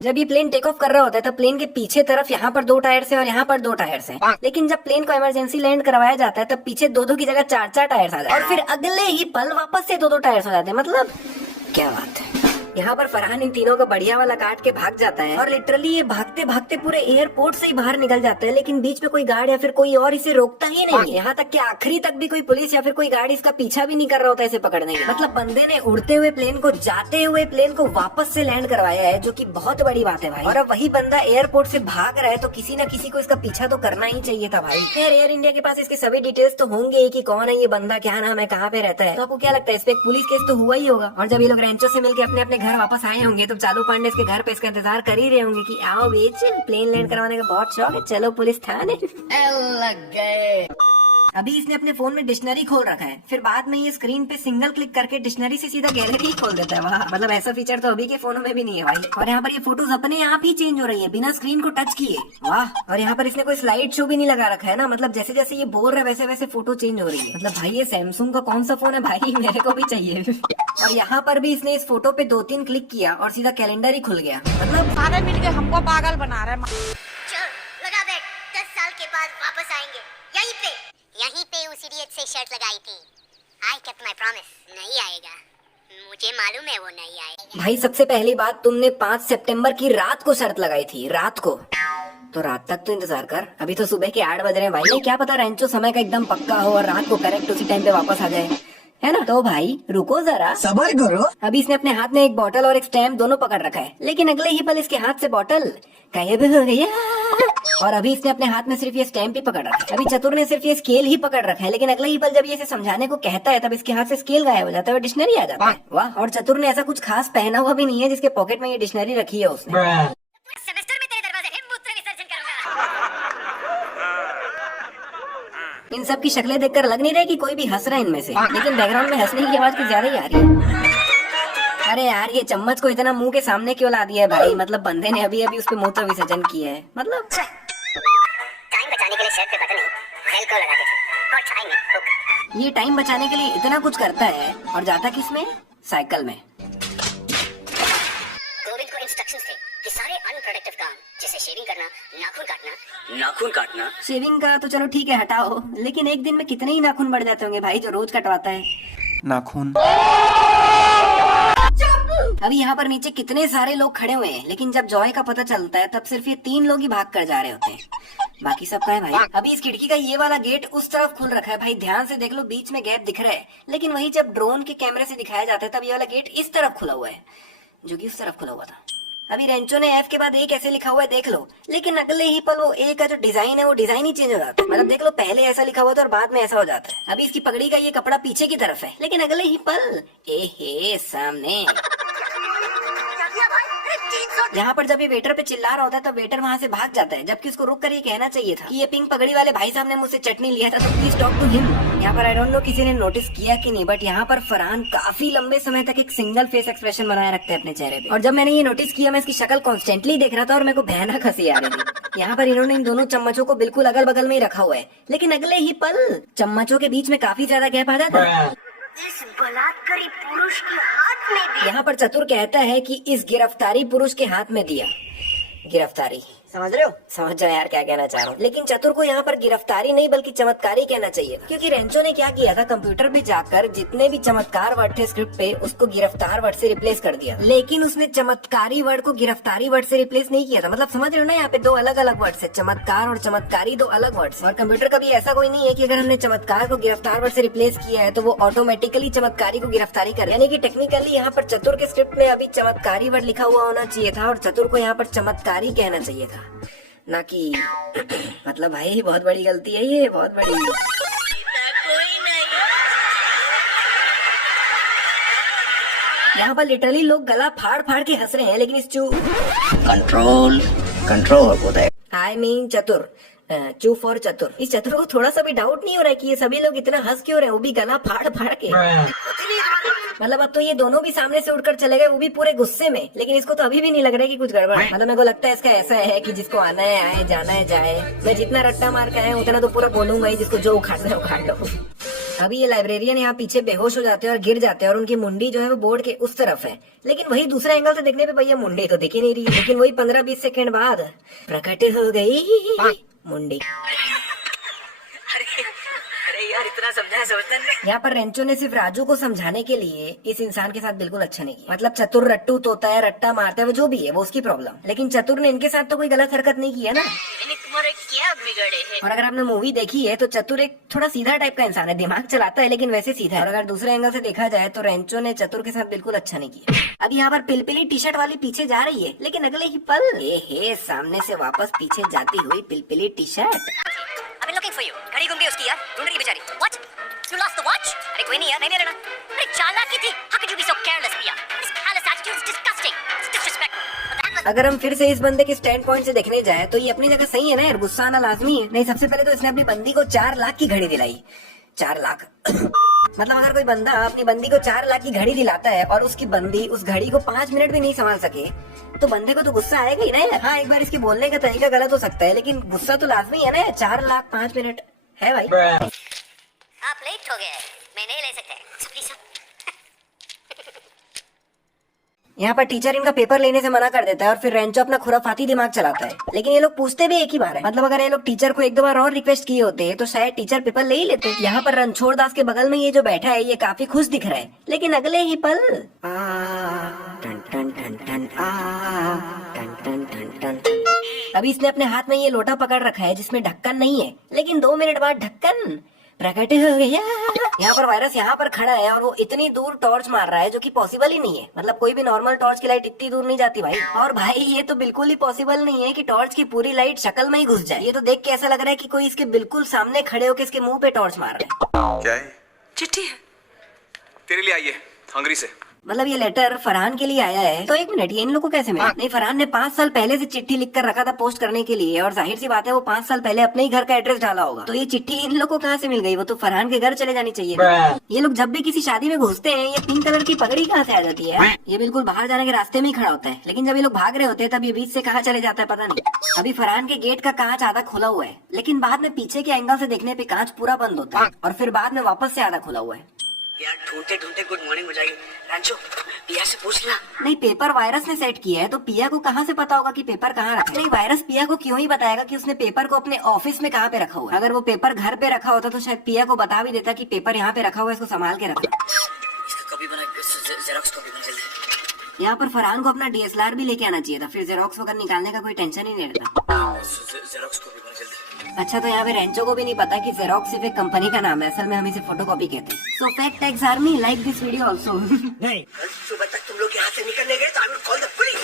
जब ये plane take off कर रहा होता है तब प्लेन के पीछे तरफ यहाँ पर 2 टायर्स है और यहाँ पर 2 टायर्स है, लेकिन जब प्लेन को इमरजेंसी लैंड करवाया जाता है तब पीछे 2-2 की जगह 4-4 टायर्स आ जाते हैं और फिर अगले ही पल वापस से 2-2 टायर्स हो जाते हैं। मतलब क्या बात है। यहाँ पर फरहान इन तीनों का बढ़िया वाला काट के भाग जाता है और लिटरली ये भागते भागते पूरे एयरपोर्ट से ही बाहर निकल जाता है, लेकिन बीच में कोई गार्ड या फिर कोई और इसे रोकता ही नहीं। यहाँ तक कि आखिरी तक भी कोई पुलिस या फिर कोई गार्ड इसका पीछा भी नहीं कर रहा होता इसे पकड़ने के। मतलब बंदे ने उड़ते हुए प्लेन को, जाते हुए प्लेन को वापस से लैंड करवाया है, जो कि बहुत बड़ी बात है भाई। और अब वही बंदा एयरपोर्ट से भाग रहा है तो किसी न किसी को इसका पीछा तो करना ही चाहिए था भाई। खैर एयर इंडिया के पास इसके सभी डिटेल्स तो होंगे ही कि कौन है ये बंदा, क्या नाम है, कहाँ पे रहता है। तो आपको क्या लगता है इस पे एक पुलिस केस तो हुआ ही होगा। और जब ये लोग रेंचो से मिलकर अपने अपने घर वापस आए होंगे तो चालू पांडे इसके घर पे इसका इंतजार कर ही रहे होंगे कि आओ बेच, प्लेन लैंड करवाने का बहुत शौक है, चलो पुलिस थाने। लग गए। अभी इसने अपने फोन में डिक्शनरी खोल रखा है, फिर बाद में ये स्क्रीन पे सिंगल क्लिक करके डिक्शनरी से सीधा गैलरी खोल देता है। वाह, मतलब ऐसा फीचर तो अभी के फोनों में भी नहीं है भाई। और यहाँ पर ये फोटोज अपने आप ही चेंज हो रही है बिना स्क्रीन को टच किए। वाह। और यहाँ पर इसने कोई स्लाइड शो भी नहीं लगा रखा है ना, मतलब जैसे जैसे ये बोल रहा है वैसे वैसे फोटो चेंज हो रही है। मतलब भाई ये सैमसंग का कौन सा फोन है भाई, मेरे को भी चाहिए। और यहाँ पर भी इसने इस फोटो पे 2-3 क्लिक किया और सीधा कैलेंडर ही खुल गया। मतलब सारे मिलके हमको पागल बना रहे हैं। चल लगा दे, 10 साल के बाद वापस आएंगे यहीं पे उस इडियट से शर्त लगाई थी। आई केप्ट माय प्रॉमिस, नहीं आएगा, मुझे मालूम है वो नहीं आएगा। भाई सबसे पहली बात, तुमने 5 सितंबर की रात को शर्त लगाई थी, रात को, तो रात तक तो इंतजार कर। अभी तो सुबह के 8 बज रहे हैं भाई, क्या पता रेंचो समय का एकदम पक्का हो और रात को करेक्ट उसी टाइम पे वापस आ जाए, है ना। तो भाई रुको जरा, सब्र करो। अभी इसने अपने हाथ में एक बॉटल और एक स्टैम्प दोनों पकड़ रखा है, लेकिन अगले ही पल इसके हाथ से बॉटल गायब हो गई है। और अभी इसने अपने हाथ में सिर्फ ये स्टैम्प ही पकड़ रखा है। अभी चतुर ने सिर्फ ये स्केल ही पकड़ रखा है, लेकिन अगले ही पल जब ये इसे समझाने को कहता है तब इसके हाथ से स्केल गायब हो जाता है और डिक्शनरी आ जाता है। वाह। और चतुर ने ऐसा कुछ खास पहना हुआ भी नहीं है जिसके पॉकेट में ये डिक्शनरी रखी है उसने। सेमेस्टर में तेरे दरवाजे पे मूत्र विसर्जन करूंगा। इन सब की शक्लें देखकर लग नहीं रही कि कोई भी हंस रहा है इनमें से, लेकिन बैकग्राउंड में हंसने की आवाज कुछ ज्यादा ही आ रही है। अरे यार ये चम्मच को इतना मुंह के सामने क्यों ला दिया है भाई, मतलब बंदे ने अभी अभी उस पे मूत्र विसर्जन किया है। मतलब टाइम बचाने के लिए शर्ट पे बटन नहीं, वेल को लगाते थे और टाइम में हुक। ये टाइम बचाने के लिए इतना कुछ करता है और जाता किसमें, साइकिल में। गोविंद को इंस्ट्रक्शंस थे कि सारे अनप्रोडक्टिव काम जैसे शेविंग करना, नाखून काटना। शेविंग का तो चलो ठीक है हटाओ, लेकिन एक दिन में कितने ही नाखून बढ़ जाते होंगे भाई जो रोज कटवाता है नाखून। अभी यहाँ पर नीचे कितने सारे लोग खड़े हुए हैं, लेकिन जब जॉय का पता चलता है तब सिर्फ ये 3 लोग ही भाग कर जा रहे होते हैं, बाकी सबका है भाई। अभी इस खिड़की का ये वाला गेट उस तरफ खुल रखा है भाई, ध्यान से देख लो, बीच में गैप दिख रहा है, लेकिन वही जब ड्रोन के कैमरे से दिखाया जाता है तब ये वाला गेट इस तरफ खुला हुआ है, जो कि उस तरफ खुला हुआ था। अभी रेंचो ने एफ के बाद ए कैसे लिखा हुआ है देख लो, लेकिन अगले ही पल वो ए का जो डिजाइन है वो डिजाइन ही चेंज हो जाता है। मतलब देख लो, पहले ऐसा लिखा हुआ था और बाद में ऐसा हो जाता है। अभी इसकी पगड़ी का ये कपड़ा पीछे की तरफ है, लेकिन अगले ही पल ए हे सामने। यहाँ पर जब ये वेटर पे चिल्ला रहा होता है तब वेटर वहाँ से भाग जाता है, जबकि उसको रुक कर ये कहना चाहिए था कि ये पिंक पगड़ी वाले भाई साहब ने मुझसे चटनी लिया था, तो प्लीज टॉक टू हिम। यहाँ पर आई डोंट नो किसी ने नोटिस किया कि नहीं, बट यहाँ पर फरहान काफी लंबे समय तक एक सिंगल फेस एक्सप्रेशन बनाए रखते हैं अपने चेहरे पे। और जब मैंने ये नोटिस किया, मैं इसकी शक्ल कॉन्स्टेंटली देख रहा था और मेरे को भयानक हंसी आ रही थी। यहाँ पर इन्होंने इन दोनों चम्मचों को बिल्कुल अगल बगल में ही रखा हुआ है, लेकिन अगले ही पल चम्मचों के बीच में काफी ज्यादा गैप आ जाता है। इस बलात्कारी पुरुष के हाथ में दिया। यहाँ पर चतुर कहता है कि इस गिरफ्तारी पुरुष के हाथ में दिया। गिरफ्तारी समझ रहे हो, समझ जाओ यार क्या कहना चाह रहा हूँ। लेकिन चतुर को यहाँ पर गिरफ्तारी नहीं बल्कि चमत्कारी कहना चाहिए, क्योंकि रेंचो ने क्या किया था, कंप्यूटर पे जाकर जितने भी चमत्कार वर्ड थे स्क्रिप्ट पे उसको गिरफ्तार वर्ड से रिप्लेस कर दिया, लेकिन उसने चमत्कारी वर्ड को गिरफ्तारी वर्ड से रिप्लेस नहीं किया था। मतलब समझ रहे हो ना, यहाँ पे 2 अलग अलग वर्ड्स है, चमत्कार और चमत्कारी 2 अलग वर्ड्स। और कंप्यूटर का भी ऐसा कोई नहीं है कि अगर हमने चमत्कार को गिरफ्तार वर्ड से रिप्लेस किया है तो वो ऑटोमेटिकली चमत्कारी को गिरफ्तारी करे। यानी कि टेक्निकली यहाँ पर चतुर के स्क्रिप्ट में अभी चमत्कारी वर्ड लिखा हुआ होना चाहिए था और चतुर को यहाँ पर चमत्कारी कहना चाहिए था, ना कि मतलब भाई बहुत बड़ी गलती है ये, बहुत बड़ी। यहाँ पर लिटरली लोग गला फाड़ फाड़ के हंस रहे हैं, लेकिन इस कंट्रोल होता है। आई मीन चतुर, चू फॉर चतुर। इस चतुर को थोड़ा सा भी डाउट नहीं हो रहा है कि ये सभी लोग इतना हंस क्यों रहे हैं, वो भी गला फाड़ फाड़ के। मतलब अब तो ये दोनों भी सामने से उड़कर चले गए, वो भी पूरे गुस्से में, लेकिन इसको तो अभी भी नहीं लग रहा है कि कुछ गड़बड़ है। मतलब मेरे को लगता है इसका ऐसा है कि जिसको आना है आए, जाना है जाए। मैं जितना रट्टा मार के आया उतना तो पूरा बोलूंगा ही, जिसको जो उखाड़ना है उखाड़ लो। अभी ये लाइब्रेरियन यहाँ पीछे बेहोश हो जाते हैं और गिर जाते हैं और उनकी मुंडी जो है वो बोर्ड के उस तरफ है, लेकिन वही दूसरे एंगल से देखने पे भैया मुंडी तो दिख ही नहीं रही है। लेकिन वही 15-20 सेकंड बाद प्रकट हो गई मुंडी। अरे यार इतना समझाया समझता नहीं। यहाँ पर रेंचो ने सिर्फ राजू को समझाने के लिए इस इंसान के साथ बिल्कुल अच्छा नहीं किया। मतलब चतुर रट्टू तोता है, रट्टा मारता है, वो जो भी है वो उसकी प्रॉब्लम, लेकिन चतुर ने इनके साथ तो कोई गलत हरकत नहीं की है ना। तुम्हारे क्या बिगड़े हैं? और अगर आपने मूवी देखी है तो चतुर एक थोड़ा सीधा टाइप का इंसान है, दिमाग चलाता है लेकिन वैसे सीधा है। और अगर दूसरे एंगल से देखा जाए तो रेंचो ने चतुर के साथ बिल्कुल अच्छा नहीं किया। अब यहाँ पर पिलपिली टी शर्ट वाली पीछे जा रही है, लेकिन अगले ही पल हे सामने से वापस पीछे जाती हुई पिलपिली T shirt. I've been looking for you. घड़ी गुम गई उसकी यार, ढूंढ रही बेचारी। What? You lost the watch? अरे कोई नहीं यार, नहीं लेना। अरे चालाकी थी। How could you be so careless, Pia? This callous attitude is disgusting. It's disrespectful. अगर हम फिर से इस बंदे के स्टैंड पॉइंट से देखने जाए तो ये अपनी जगह सही है ना यार, गुस्सा आना लाजमी है। नहीं, सबसे पहले तो इसने अपनी बंदी को 4 लाख की घड़ी दिलाई। 4 लाख मतलब अगर कोई बंदा अपनी बंदी को 4 लाख की घड़ी दिलाता है और उसकी बंदी उस घड़ी को 5 मिनट भी नहीं संभाल सके तो बंदे को तो गुस्सा आएगा ही ना यार। हाँ, एक बार इसके बोलने का तरीका गलत हो सकता है, लेकिन गुस्सा तो लाजमी है ना यार। 4 लाख 5 मिनट है भाई। आप लेट हो गए, मैं नहीं ले सकते। प्लीज यहाँ पर टीचर इनका पेपर लेने से मना कर देता है और फिर रेंचो अपना खुराफाती दिमाग चलाता है, लेकिन ये लोग पूछते भी एक ही बार है। मतलब अगर ये लोग टीचर को 1-2 बार और रिक्वेस्ट किए होते तो शायद टीचर पेपर ले ही लेते। यहाँ पर रणछोड़ दास के बगल में ये जो बैठा है ये काफी खुश दिख रहा है, लेकिन अगले ही पल टन टन टन टन टन टन टन टन। अभी इसने अपने हाथ में ये लोटा पकड़ रखा है जिसमें ढक्कन नहीं है, लेकिन 2 मिनट बाद ढक्कन प्रकट हो गया। यहाँ पर वायरस यहाँ पर खड़ा है और वो इतनी दूर टॉर्च मार रहा है जो कि पॉसिबल ही नहीं है। मतलब कोई भी नॉर्मल टॉर्च की लाइट इतनी दूर नहीं जाती भाई। और भाई ये तो बिल्कुल ही पॉसिबल नहीं है कि टॉर्च की पूरी लाइट शक्ल में ही घुस जाए। ये तो देख के ऐसा लग रहा है कि कोई इसके बिल्कुल सामने खड़े होकर इसके मुंह पे टॉर्च मार रहा है। क्या है? चिट्ठी है तेरे लिए आई है हंगरी से। मतलब ये लेटर फरहान के लिए आया है। तो एक मिनट, ये इन लोगों को कैसे मिला? नहीं, फरहान ने 5 साल पहले से चिट्ठी लिख कर रखा था पोस्ट करने के लिए, और जाहिर सी बात है वो 5 साल पहले अपने ही घर का एड्रेस डाला होगा। तो ये चिट्ठी इन लोगों को कहाँ से मिल गई? वो तो फरहान के घर चले जानी चाहिए। ये लोग जब भी किसी शादी में घुसते हैं ये पिंक कलर की पगड़ी कहाँ से आ जाती है? ये बिल्कुल बाहर जाने के रास्ते में ही खड़ा होता है, लेकिन जब ये लोग भाग रहे होते हैं तब ये बीच से कहाँ चले जाता है पता नहीं। अभी फरहान के गेट का कांच आधा खुला हुआ है, लेकिन बाद में पीछे के एंगल से देखने पे कांच पूरा बंद होता है और फिर बाद में वापस से आधा खुला हुआ है। यार ढूंढते ढूंढते गुड मॉर्निंग हो जाएगी। रांचो पिया से पूछ ला। नहीं, पेपर वायरस ने सेट किया है तो पिया को कहाँ से पता होगा कि पेपर कहाँ रखा है? नहीं, वायरस पिया को क्यों ही बताएगा कि उसने पेपर को अपने ऑफिस में कहाँ पे रखा हुआ है। अगर वो पेपर घर पे रखा होता तो शायद पिया को बता भी देता कि पेपर यहाँ पे रखा हुआ है, इसको संभाल के रखना। इसका कॉपी बना, जेरॉक्स कॉपी बना जल्दी। यहाँ पर फरहान को अपना DSLR भी लेके आना चाहिए था, फिर जेरोक्स वगैरह निकालने का कोई टेंशन ही नहीं रहता। जेरॉक्स कॉपी बना जल्दी। अच्छा, तो यहाँ पे रेंचो को भी नहीं पता कि जेरोक्स सिर्फ एक कंपनी का नाम है, असल में हम इसे फोटोकॉपी कहते हैं। सो fact tags army like this video also. नहीं, कल सुबह तक तुम लोग यहाँ से निकलने गए तो I will call the police.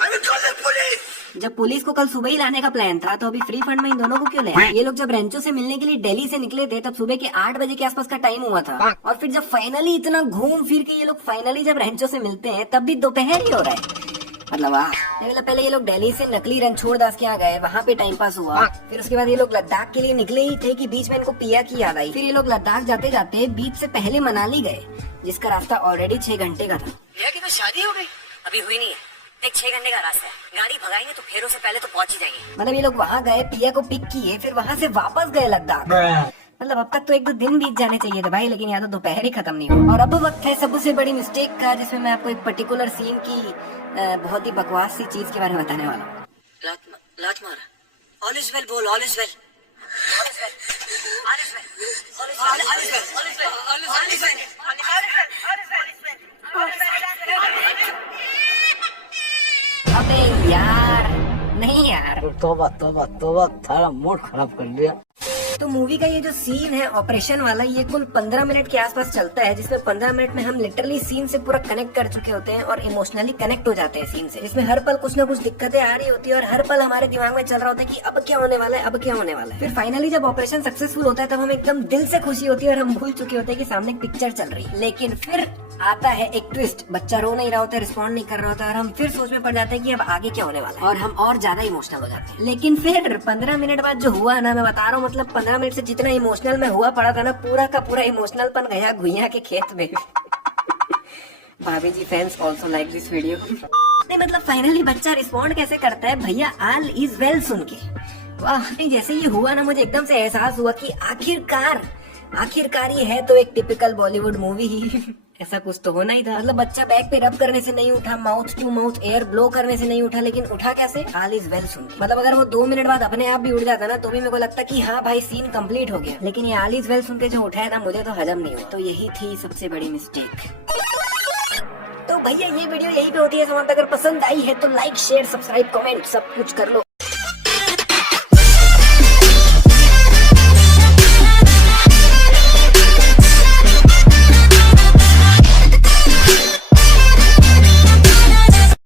I will call the police. जब पुलिस को कल सुबह ही लाने का प्लान था तो अभी फ्री फंड में इन दोनों को क्यों ले आए? ये लोग जब रेंचो से मिलने के लिए दिल्ली से निकले थे तब सुबह के 8 बजे के आसपास का टाइम हुआ था, और फिर जब फाइनली इतना घूम फिर के ये लोग फाइनली जब रेंचो से मिलते हैं तब भी दोपहर ही हो रहा है। मतलब मतलब पहले ये लोग दिल्ली से नकली रणछोड़ दास के यहाँ गए, वहाँ पे टाइम पास हुआ। फिर उसके बाद ये लोग लद्दाख के लिए निकले ही थे कि बीच में इनको पिया की याद आई। फिर ये लोग लद्दाख जाते जाते बीच से पहले मनाली गए, जिसका रास्ता ऑलरेडी 6 घंटे का था। भैया की तो शादी हो गई? अभी हुई नहीं है, देख 6 घंटे का रास्ता है, गाड़ी भगाएंगे तो फेरों से पहले तो पहुंच ही जाएंगे। मतलब ये लोग वहाँ गए, पिया को पिक किए, फिर वहाँ से वापस गए लद्दाख। मतलब अब तक तो 1-2 दिन बीत जाने चाहिए थे भाई, लेकिन यहाँ तो दोपहर ही खत्म नहीं हुआ। और अब वक्त है सबसे बड़ी मिस्टेक का, जिसमें मैं आपको एक पर्टिकुलर सीन की बहुत ही बकवास सी चीज के बारे में बताने वाला हूँ। लात मार। ऑल इज वेल बोल, ऑल इज वेल। अबे यार, नहीं यार, तौबा तौबा तौबा, थारा मूड खराब कर दिया। तो मूवी का ये जो सीन है ऑपरेशन वाला, ये कुल 15 मिनट के आसपास चलता है, जिसमें 15 मिनट में हम लिटरली सीन से पूरा कनेक्ट कर चुके होते हैं और इमोशनली कनेक्ट हो जाते हैं सीन से। इसमें हर पल कुछ ना कुछ दिक्कतें आ रही होती है और हर पल हमारे दिमाग में चल रहा होता है कि अब क्या होने वाला है, अब क्या होने वाला है। फिर फाइनली जब ऑपरेशन सक्सेसफुल होता है तब हम एकदम दिल से खुशी होती है और हम भूल चुके होते हैं कि सामने एक पिक्चर चल रही है। लेकिन फिर आता है एक ट्विस्ट, बच्चा रो नहीं रहा होता है, रिस्पॉन्ड नहीं कर रहा होता है, और हम फिर सोच में पड़ जाते हैं कि अब आगे क्या होने वाला है, और हम और ज्यादा इमोशनल हो जाते हैं। लेकिन फिर 15 मिनट बाद जो हुआ ना, मैं बता रहा हूँ, मतलब 15 मिनट से जितना इमोशनल में हुआ पड़ा था ना, पूरा का पूरा इमोशनल पन गया गुइया के खेत में। भाभी जी fans also like this video. नहीं, मतलब फाइनली बच्चा रिस्पॉन्ड कैसे करता है भैया, ऑल इज वेल सुन के। वाह, जैसे ये हुआ ना, मुझे एकदम से एहसास हुआ कि आखिरकार आखिरकार ये है तो एक टिपिकल बॉलीवुड मूवी ही। ऐसा कुछ तो होना ही था। मतलब बच्चा बैक पे रब करने से नहीं उठा, mouth to mouth air blow करने से नहीं उठा, लेकिन उठा कैसे? ऑल इज वेल सुन के। मतलब अगर वो 2 मिनट बाद अपने आप भी उठ जाता ना तो भी मेरे को लगता कि हाँ भाई सीन कंप्लीट हो गया, लेकिन ये ऑल इज वेल सुन के जो उठाया था मुझे तो हजम नहीं हुआ। तो यही थी सबसे बड़ी मिस्टेक। तो भैया ये वीडियो यही पे होती है समाप्त। अगर पसंद आई है तो लाइक शेयर सब्सक्राइब कमेंट सब कुछ कर लो।